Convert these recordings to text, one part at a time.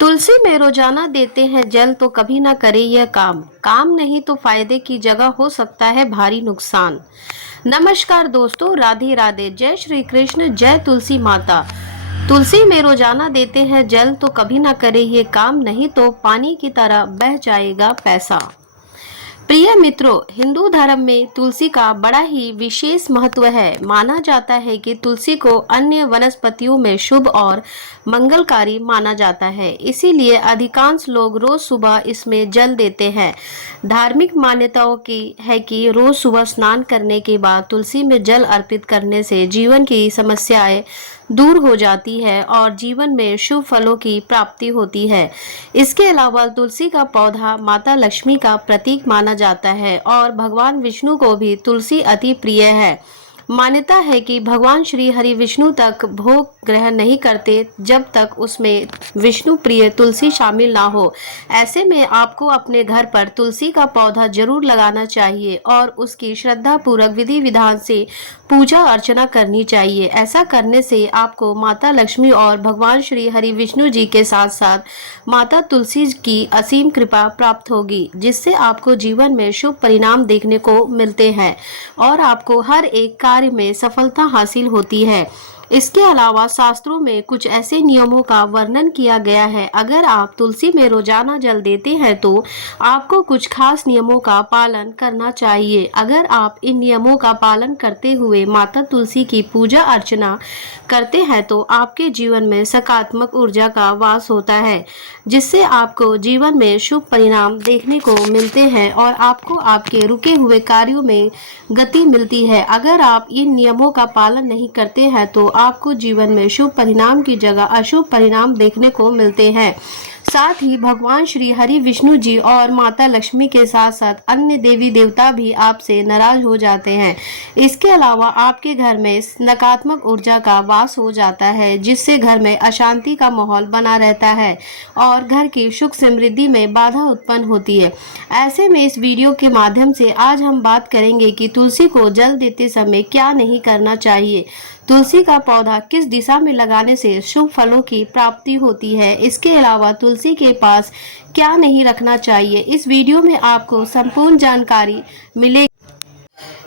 तुलसी में रोजाना देते हैं जल तो कभी ना करे यह काम। काम नहीं तो फायदे की जगह हो सकता है भारी नुकसान। नमस्कार दोस्तों, राधे राधे, जय श्री कृष्ण, जय तुलसी माता। तुलसी में रोजाना देते हैं जल तो कभी ना करे ये काम, नहीं तो पानी की तरह बह जाएगा पैसा। प्रिय मित्रों, हिंदू धर्म में तुलसी का बड़ा ही विशेष महत्व है। माना जाता है कि तुलसी को अन्य वनस्पतियों में शुभ और मंगलकारी माना जाता है, इसीलिए अधिकांश लोग रोज सुबह इसमें जल देते हैं। धार्मिक मान्यताओं की है कि रोज सुबह स्नान करने के बाद तुलसी में जल अर्पित करने से जीवन की समस्याएं दूर हो जाती है और जीवन में शुभ फलों की प्राप्ति होती है। इसके अलावा तुलसी का पौधा माता लक्ष्मी का प्रतीक माना जाता है और भगवान विष्णु को भी तुलसी अति प्रिय है। मान्यता है कि भगवान श्री हरि विष्णु तक भोग ग्रहण नहीं करते जब तक उसमें विष्णु प्रिय तुलसी शामिल ना हो। ऐसे में आपको अपने घर पर तुलसी का पौधा जरूर लगाना चाहिए और उसकी श्रद्धा पूर्वक विधि विधान से पूजा अर्चना करनी चाहिए। ऐसा करने से आपको माता लक्ष्मी और भगवान श्री हरि विष्णु जी के साथ साथ माता तुलसी की असीम कृपा प्राप्त होगी, जिससे आपको जीवन में शुभ परिणाम देखने को मिलते हैं और आपको हर एक कार्य में सफलता हासिल होती है। इसके अलावा शास्त्रों में कुछ ऐसे नियमों का वर्णन किया गया है। अगर आप तुलसी में रोजाना जल देते हैं तो आपको कुछ खास नियमों का पालन करना चाहिए। अगर आप इन नियमों का पालन करते हुए माता तुलसी की पूजा अर्चना करते हैं तो आपके जीवन में सकारात्मक ऊर्जा का वास होता है, जिससे आपको जीवन में शुभ परिणाम देखने को मिलते हैं और आपको आपके रुके हुए कार्यों में गति मिलती है। अगर आप इन नियमों का पालन नहीं करते हैं तो आपको जीवन में शुभ परिणाम की जगह अशुभ परिणाम देखने को मिलते हैं। साथ ही भगवान श्री हरि विष्णु जी और माता लक्ष्मी के साथ साथ अन्य देवी देवता भी आपसे नाराज हो जाते हैं। इसके अलावा आपके घर में नकारात्मक ऊर्जा का वास हो जाता है, जिससे घर में अशांति का माहौल बना रहता है और घर की सुख समृद्धि में बाधा उत्पन्न होती है। ऐसे में इस वीडियो के माध्यम से आज हम बात करेंगे कि तुलसी को जल देते समय क्या नहीं करना चाहिए, तुलसी का पौधा किस दिशा में लगाने से शुभ फलों की प्राप्ति होती है, इसके अलावा तुलसी के पास क्या नहीं रखना चाहिए। इस वीडियो में आपको संपूर्ण जानकारी मिलेगी।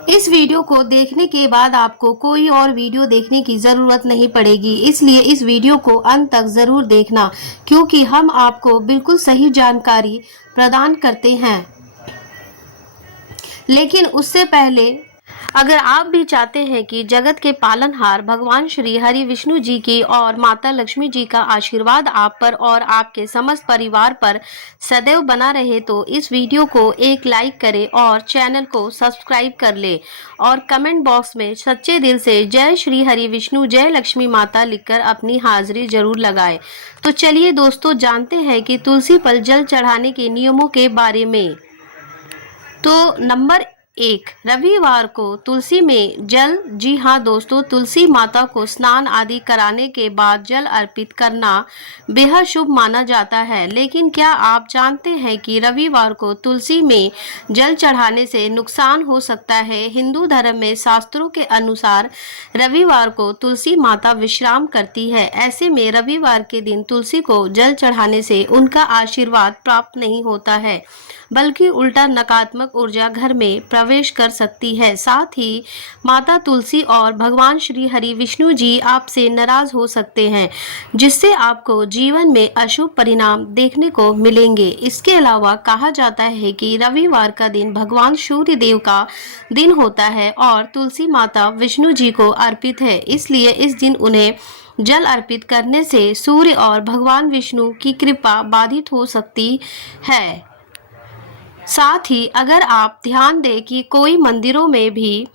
इस वीडियो को देखने के बाद आपको कोई और वीडियो देखने की जरूरत नहीं पड़ेगी, इसलिए इस वीडियो को अंत तक जरूर देखना, क्योंकि हम आपको बिल्कुल सही जानकारी प्रदान करते हैं। लेकिन उससे पहले अगर आप भी चाहते हैं कि जगत के पालनहार भगवान श्री हरि विष्णु जी की और माता लक्ष्मी जी का आशीर्वाद आप पर और आपके समस्त परिवार पर सदैव बना रहे, तो इस वीडियो को एक लाइक करें और चैनल को सब्सक्राइब कर ले और कमेंट बॉक्स में सच्चे दिल से जय श्री हरि विष्णु जय लक्ष्मी माता लिखकर अपनी हाजिरी जरूर लगाएं। तो चलिए दोस्तों, जानते हैं कि तुलसी पर जल चढ़ाने के नियमों के बारे में। तो नंबर 1, रविवार को तुलसी में जल। जी हाँ दोस्तों, तुलसी माता को स्नान आदि कराने के बाद जल अर्पित करना बेहद शुभ माना जाता है। लेकिन क्या आप जानते हैं कि रविवार को तुलसी में जल चढ़ाने से नुकसान हो सकता है। हिंदू धर्म में शास्त्रों के अनुसार रविवार को तुलसी माता विश्राम करती है। ऐसे में रविवार के दिन तुलसी को जल चढ़ाने से उनका आशीर्वाद प्राप्त नहीं होता है, बल्कि उल्टा नकारात्मक ऊर्जा घर में प्रवेश कर सकती है। साथ ही माता तुलसी और भगवान श्री हरि विष्णु जी आपसे नाराज हो सकते हैं, जिससे आपको जीवन में अशुभ परिणाम देखने को मिलेंगे। इसके अलावा कहा जाता है कि रविवार का दिन भगवान सूर्य देव का दिन होता है और तुलसी माता विष्णु जी को अर्पित है, इसलिए इस दिन उन्हें जल अर्पित करने से सूर्य और भगवान विष्णु की कृपा बाधित हो सकती है। साथ ही अगर आप ध्यान दें कि कोई मंदिरों में भी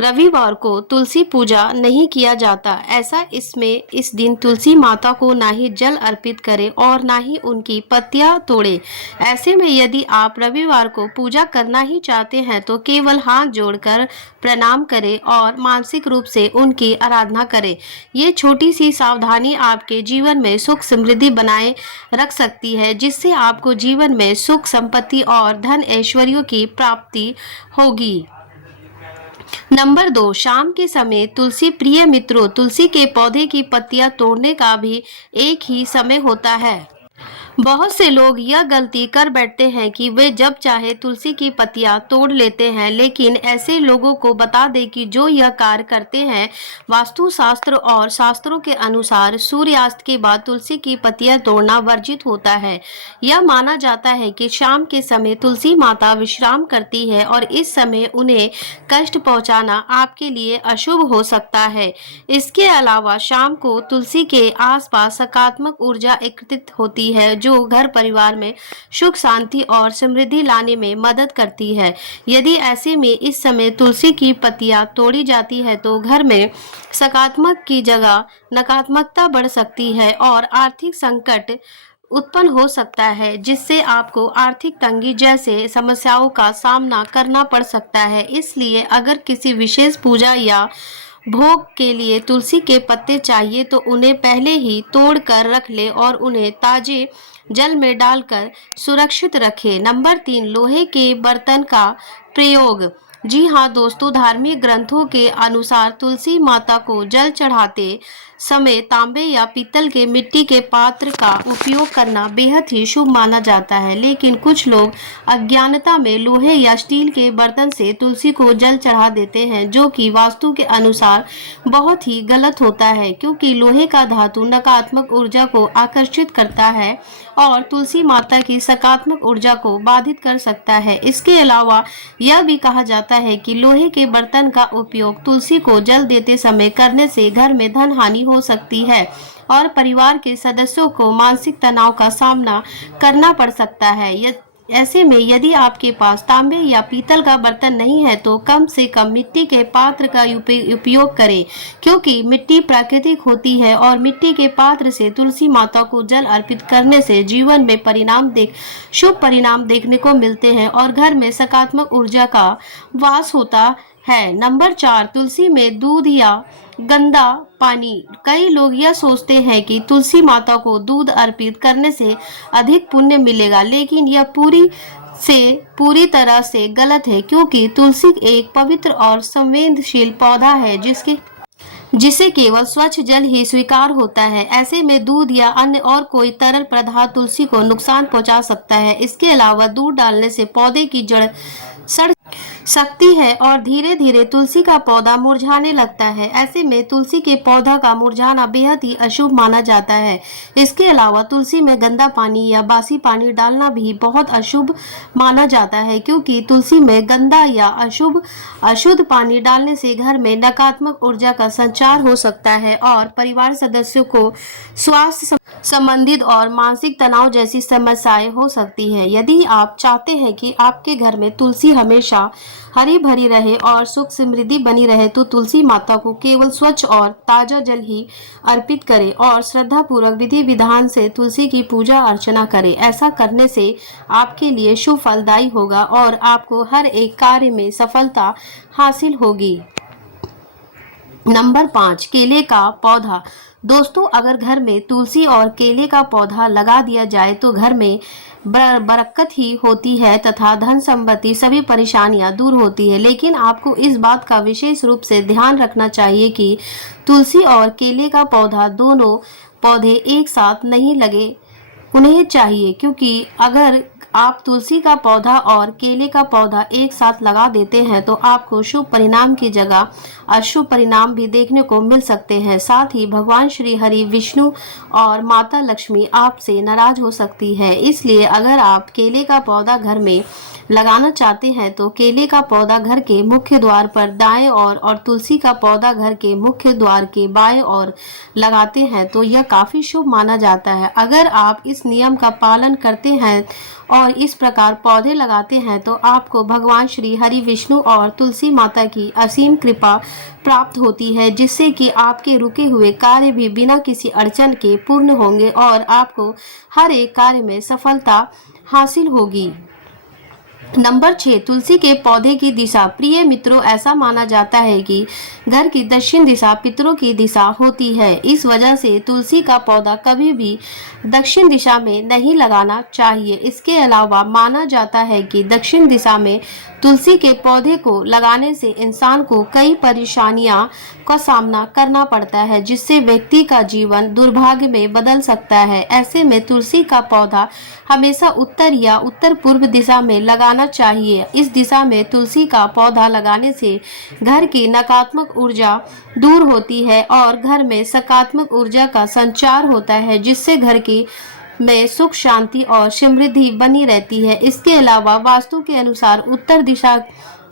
रविवार को तुलसी पूजा नहीं किया जाता। ऐसा इसमें इस दिन तुलसी माता को ना ही जल अर्पित करें और ना ही उनकी पत्तियां तोड़े। ऐसे में यदि आप रविवार को पूजा करना ही चाहते हैं तो केवल हाथ जोड़कर प्रणाम करें और मानसिक रूप से उनकी आराधना करें। ये छोटी सी सावधानी आपके जीवन में सुख समृद्धि बनाए रख सकती है, जिससे आपको जीवन में सुख संपत्ति और धन ऐश्वर्यों की प्राप्ति होगी। नंबर 2, शाम के समय तुलसी। प्रिय मित्रों, तुलसी के पौधे की पत्तियां तोड़ने का भी एक ही समय होता है। बहुत से लोग यह गलती कर बैठते हैं कि वे जब चाहे तुलसी की पत्तियां तोड़ लेते हैं, लेकिन ऐसे लोगों को बता दें कि जो यह कार्य करते हैं, वास्तुशास्त्र और शास्त्रों के अनुसार सूर्यास्त के बाद तुलसी की पत्तियां तोड़ना वर्जित होता है। यह माना जाता है कि शाम के समय तुलसी माता विश्राम करती है और इस समय उन्हें कष्ट पहुंचाना आपके लिए अशुभ हो सकता है। इसके अलावा शाम को तुलसी के आसपास सकारात्मक ऊर्जा एकत्रित होती है, जो घर परिवार में सुख शांति और समृद्धि लाने में मदद करती है। यदि ऐसे में इस समय तुलसी की पत्तियां तोड़ी जाती है तो घर में सकारात्मक की जगह नकारात्मकता बढ़ सकती है और आर्थिक संकट उत्पन्न हो सकता है, जिससे आपको आर्थिक तंगी जैसे समस्याओं का सामना करना पड़ सकता है। इसलिए अगर किसी विशेष पूजा या भोग के लिए तुलसी के पत्ते चाहिए तो उन्हें पहले ही तोड़ कर रख ले और उन्हें ताजे जल में डालकर सुरक्षित रखें। नंबर 3, लोहे के बर्तन का प्रयोग। जी हाँ दोस्तों, धार्मिक ग्रंथों के अनुसार तुलसी माता को जल चढ़ाते समय तांबे या पीतल के मिट्टी के पात्र का उपयोग करना बेहद ही शुभ माना जाता है, लेकिन कुछ लोग अज्ञानता में लोहे या स्टील के बर्तन से तुलसी को जल चढ़ा देते हैं, जो कि वास्तु के अनुसार बहुत ही गलत होता है, क्योंकि लोहे का धातु नकारात्मक ऊर्जा को आकर्षित करता है और तुलसी माता की सकारात्मक ऊर्जा को बाधित कर सकता है। इसके अलावा यह भी कहा जाता है कि लोहे के बर्तन का उपयोग तुलसी को जल देते समय करने से घर में धन हानि हो सकती है और परिवार के सदस्यों को मानसिक तनाव का सामना करना पड़ सकता है। ऐसे में यदि आपके पास तांबे या पीतल का बर्तन नहीं है तो कम से कम मिट्टी के पात्र का उपयोग करें, क्योंकि मिट्टी प्राकृतिक होती है और मिट्टी के पात्र से तुलसी माता को जल अर्पित करने से जीवन में शुभ परिणाम देखने को मिलते हैं और घर में सकारात्मक ऊर्जा का वास होता है। नंबर 4, तुलसी में दूध या गंदा पानी। कई लोग यह सोचते हैं कि तुलसी माता को दूध अर्पित करने से अधिक पुण्य मिलेगा, लेकिन यह पूरी तरह से गलत है, क्योंकि तुलसी एक पवित्र और संवेदनशील पौधा है जिसे केवल स्वच्छ जल ही स्वीकार होता है। ऐसे में दूध या अन्य और कोई तरल पदार्थ तुलसी को नुकसान पहुंचा सकता है। इसके अलावा दूध डालने से पौधे की जड़ सड़ सकती है और धीरे धीरे तुलसी का पौधा मुरझाने लगता है। ऐसे में तुलसी के पौधा का मुरझाना बेहद ही अशुभ माना जाता है। इसके अलावा तुलसी में गंदा पानी या बासी पानी डालना भी बहुत अशुभ माना जाता है, क्योंकि तुलसी में गंदा या अशुद्ध पानी डालने से घर में नकारात्मक ऊर्जा का संचार हो सकता है और परिवार सदस्यों को स्वास्थ्य संबंधित और मानसिक तनाव जैसी समस्याएं हो सकती हैं। यदि आप चाहते हैं कि आपके घर में तुलसी हमेशा हरी भरी रहे और सुख समृद्धि बनी रहे, तो तुलसी माता को केवल स्वच्छ और ताजा जल ही अर्पित करें और श्रद्धा पूर्वक विधि विधान से तुलसी की पूजा अर्चना करें। ऐसा करने से आपके लिए शुभ फलदायी होगा और आपको हर एक कार्य में सफलता हासिल होगी। नंबर 5, केले का पौधा। दोस्तों, अगर घर में तुलसी और केले का पौधा लगा दिया जाए तो घर में बरकत ही होती है तथा धन संपत्ति सभी परेशानियां दूर होती है। लेकिन आपको इस बात का विशेष रूप से ध्यान रखना चाहिए कि तुलसी और केले का पौधा दोनों पौधे एक साथ नहीं लगे उन्हें चाहिए, क्योंकि अगर आप तुलसी का पौधा और केले का पौधा एक साथ लगा देते हैं तो आपको शुभ परिणाम की जगह अशुभ परिणाम भी देखने को मिल सकते हैं। साथ ही भगवान श्री हरि, विष्णु और माता लक्ष्मी आपसे नाराज हो सकती है। इसलिए अगर आप केले का पौधा घर में लगाना चाहते हैं तो केले का पौधा घर के मुख्य द्वार पर दाएं और तुलसी का पौधा घर के मुख्य द्वार के बाएं ओर लगाते हैं तो यह काफी शुभ माना जाता है। अगर आप इस नियम का पालन करते हैं और इस प्रकार पौधे लगाते हैं तो आपको भगवान श्री हरि, विष्णु और तुलसी माता की असीम कृपा प्राप्त होती है, जिससे कि आपके रुके हुए कार्य भी बिना किसी अड़चन के पूर्ण होंगे और आपको हर एक कार्य में सफलता हासिल होगी। नंबर 6, तुलसी के पौधे की दिशा। प्रिय मित्रों, ऐसा माना जाता है कि घर की दक्षिण दिशा पितरों की दिशा होती है। इस वजह से तुलसी का पौधा कभी भी दक्षिण दिशा में नहीं लगाना चाहिए। इसके अलावा माना जाता है कि दक्षिण दिशा में तुलसी के पौधे को लगाने से इंसान को कई परेशानियां का सामना करना पड़ता है, जिससे व्यक्ति का जीवन दुर्भाग्य में बदल सकता है। ऐसे में तुलसी का पौधा हमेशा उत्तर या उत्तर पूर्व दिशा में लगाना चाहिए। इस दिशा में तुलसी का पौधा लगाने से घर की नकारात्मक ऊर्जा दूर होती है और घर में सकारात्मक ऊर्जा का संचार होता है, जिससे घर की में सुख शांति और समृद्धि बनी रहती है। इसके अलावा वास्तु के अनुसार उत्तर दिशा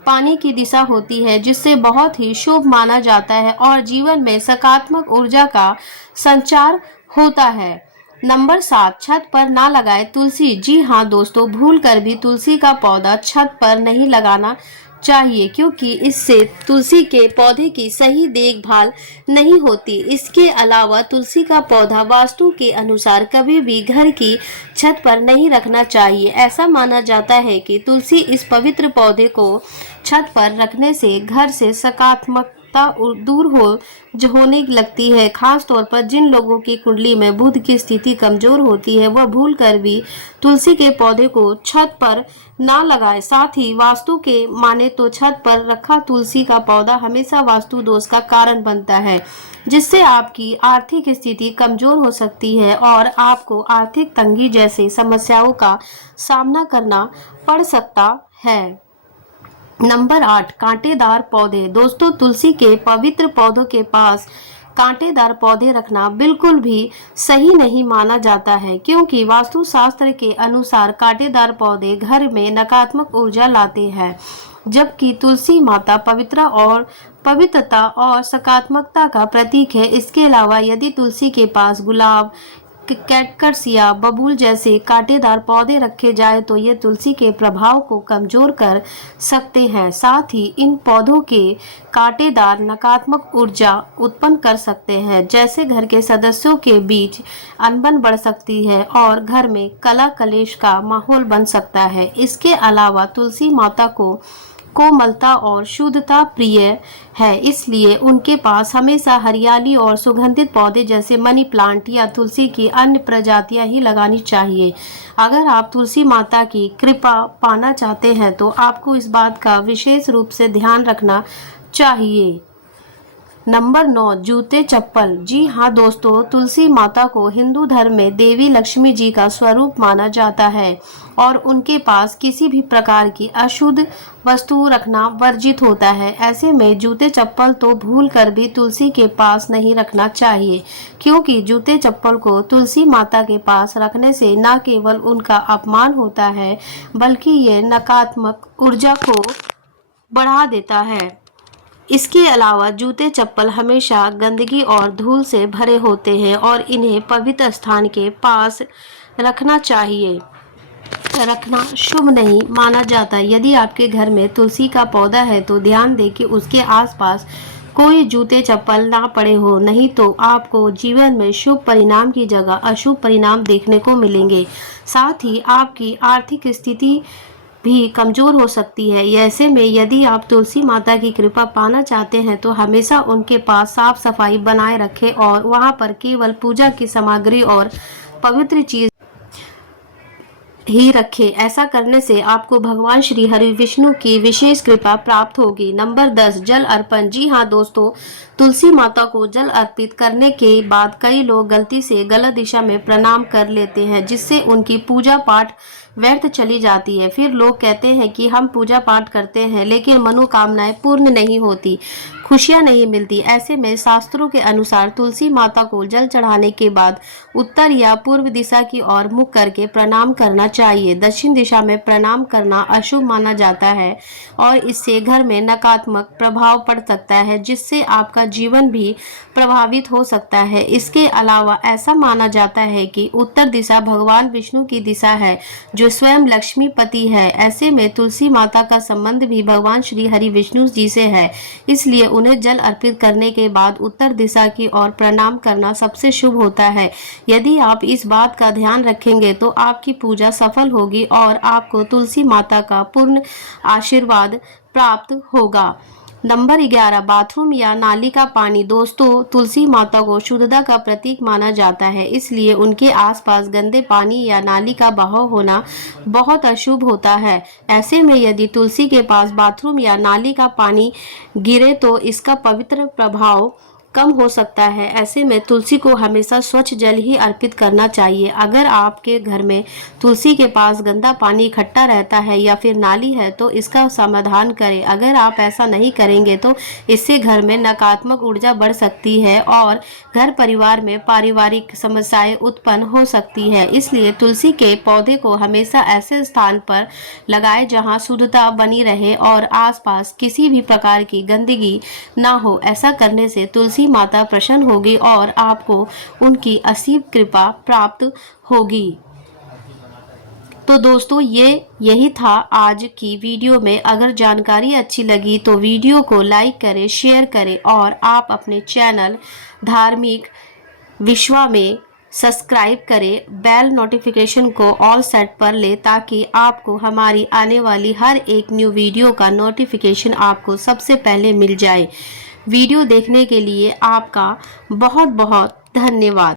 पानी की दिशा होती है, जिससे बहुत ही शुभ माना जाता है और जीवन में सकारात्मक ऊर्जा का संचार होता है। नंबर 7, छत पर ना लगाए तुलसी। जी हाँ दोस्तों, भूल कर भी तुलसी का पौधा छत पर नहीं लगाना चाहिए, क्योंकि इससे तुलसी के पौधे की सही देखभाल नहीं होती। इसके अलावा तुलसी का पौधा वास्तु के अनुसार कभी भी घर की छत पर नहीं रखना चाहिए। ऐसा माना जाता है कि तुलसी इस पवित्र पौधे को छत पर रखने से घर से सकारात्मकता दूर होने लगती है। खास तौर पर जिन लोगों की कुंडली में बुध की स्थिति कमजोर होती है, वह भूल कर भी तुलसी के पौधे को छत पर ना लगाए। साथ ही वास्तु के माने तो छत पर रखा तुलसी का पौधा हमेशा वास्तु दोष का कारण बनता है, जिससे आपकी आर्थिक स्थिति कमजोर हो सकती है और आपको आर्थिक तंगी जैसे समस्याओं का सामना करना पड़ सकता है। नंबर 8, कांटेदार पौधे। दोस्तों, तुलसी के पवित्र पौधों के पास कांटेदार पौधे रखना बिल्कुल भी सही नहीं माना जाता है, क्योंकि वास्तुशास्त्र के अनुसार कांटेदार पौधे घर में नकारात्मक ऊर्जा लाते हैं, जबकि तुलसी माता पवित्रता और सकारात्मकता का प्रतीक है। इसके अलावा यदि तुलसी के पास गुलाब, कैक्टस या बबूल जैसे कांटेदार पौधे रखे जाए तो ये तुलसी के प्रभाव को कमजोर कर सकते हैं। साथ ही इन पौधों के कांटेदार नकारात्मक ऊर्जा उत्पन्न कर सकते हैं, जैसे घर के सदस्यों के बीच अनबन बढ़ सकती है और घर में कलह कलेश का माहौल बन सकता है। इसके अलावा तुलसी माता को कोमलता और शुद्धता प्रिय है, इसलिए उनके पास हमेशा हरियाली और सुगंधित पौधे जैसे मनी प्लांट या तुलसी की अन्य प्रजातियां ही लगानी चाहिए। अगर आप तुलसी माता की कृपा पाना चाहते हैं तो आपको इस बात का विशेष रूप से ध्यान रखना चाहिए। नंबर 9, जूते चप्पल। जी हाँ दोस्तों, तुलसी माता को हिंदू धर्म में देवी लक्ष्मी जी का स्वरूप माना जाता है और उनके पास किसी भी प्रकार की अशुद्ध वस्तु रखना वर्जित होता है। ऐसे में जूते चप्पल तो भूल कर भी तुलसी के पास नहीं रखना चाहिए, क्योंकि जूते चप्पल को तुलसी माता के पास रखने से न केवल उनका अपमान होता है, बल्कि ये नकारात्मक ऊर्जा को बढ़ा देता है। इसके अलावा जूते चप्पल हमेशा गंदगी और धूल से भरे होते हैं और इन्हें पवित्र स्थान के पास रखना शुभ नहीं माना जाता। यदि आपके घर में तुलसी का पौधा है तो ध्यान दें कि उसके आसपास कोई जूते चप्पल ना पड़े हो, नहीं तो आपको जीवन में शुभ परिणाम की जगह अशुभ परिणाम देखने को मिलेंगे। साथ ही आपकी आर्थिक स्थिति भी कमजोर हो सकती है। ऐसे में यदि आप तुलसी माता की कृपा पाना चाहते हैं तो हमेशा उनके पास साफ सफाई बनाए रखें और वहां पर केवल पूजा की सामग्री और पवित्र चीज ही रखें। ऐसा करने से आपको भगवान श्री हरि विष्णु की विशेष कृपा प्राप्त होगी। नंबर 10, जल अर्पण। जी हाँ दोस्तों, तुलसी माता को जल अर्पित करने के बाद कई लोग गलती से गलत दिशा में प्रणाम कर लेते हैं, जिससे उनकी पूजा पाठ व्यर्थ चली जाती है। फिर लोग कहते हैं कि हम पूजा पाठ करते हैं लेकिन मनोकामनाएं पूर्ण नहीं होती, खुशियां नहीं मिलती। ऐसे में शास्त्रों के अनुसार तुलसी माता को जल चढ़ाने के बाद उत्तर या पूर्व दिशा की ओर मुख करके प्रणाम करना चाहिए। दक्षिण दिशा में प्रणाम करना अशुभ माना जाता है और इससे घर में नकारात्मक प्रभाव पड़ सकता है, जिससे आपका जीवन भी प्रभावित हो सकता है। इसके अलावा ऐसा माना जाता है कि उत्तर दिशा भगवान विष्णु की दिशा है, जो स्वयं लक्ष्मीपति है। ऐसे में तुलसी माता का संबंध भी भगवान श्री हरि विष्णु जी से है, इसलिए उन्हें जल अर्पित करने के बाद उत्तर दिशा की ओर प्रणाम करना सबसे शुभ होता है। यदि आप इस बात का ध्यान रखेंगे तो आपकी पूजा सफल होगी और आपको तुलसी माता का पूर्ण आशीर्वाद प्राप्त होगा। नंबर 11, बाथरूम या नाली का पानी। दोस्तों, तुलसी माता को शुद्धता का प्रतीक माना जाता है, इसलिए उनके आसपास गंदे पानी या नाली का बहाव होना बहुत अशुभ होता है। ऐसे में यदि तुलसी के पास बाथरूम या नाली का पानी गिरे तो इसका पवित्र प्रभाव कम हो सकता है। ऐसे में तुलसी को हमेशा स्वच्छ जल ही अर्पित करना चाहिए। अगर आपके घर में तुलसी के पास गंदा पानी इकट्ठा रहता है या फिर नाली है तो इसका समाधान करें। अगर आप ऐसा नहीं करेंगे तो इससे घर में नकारात्मक ऊर्जा बढ़ सकती है और घर परिवार में पारिवारिक समस्याएं उत्पन्न हो सकती है। इसलिए तुलसी के पौधे को हमेशा ऐसे स्थान पर लगाएं जहां शुद्धता बनी रहे और आसपास किसी भी प्रकार की गंदगी ना हो। ऐसा करने से तुलसी माता प्रसन्न होगी और आपको उनकी असीम कृपा प्राप्त होगी। तो दोस्तों, यही था आज की वीडियो में। अगर जानकारी अच्छी लगी तो वीडियो को लाइक करें, शेयर करें और आप अपने चैनल धार्मिक विश्वा में सब्सक्राइब करें। बेल नोटिफिकेशन को ऑल सेट पर ले ताकि आपको हमारी आने वाली हर एक न्यू वीडियो का नोटिफिकेशन आपको सबसे पहले मिल जाए। वीडियो देखने के लिए आपका बहुत बहुत धन्यवाद।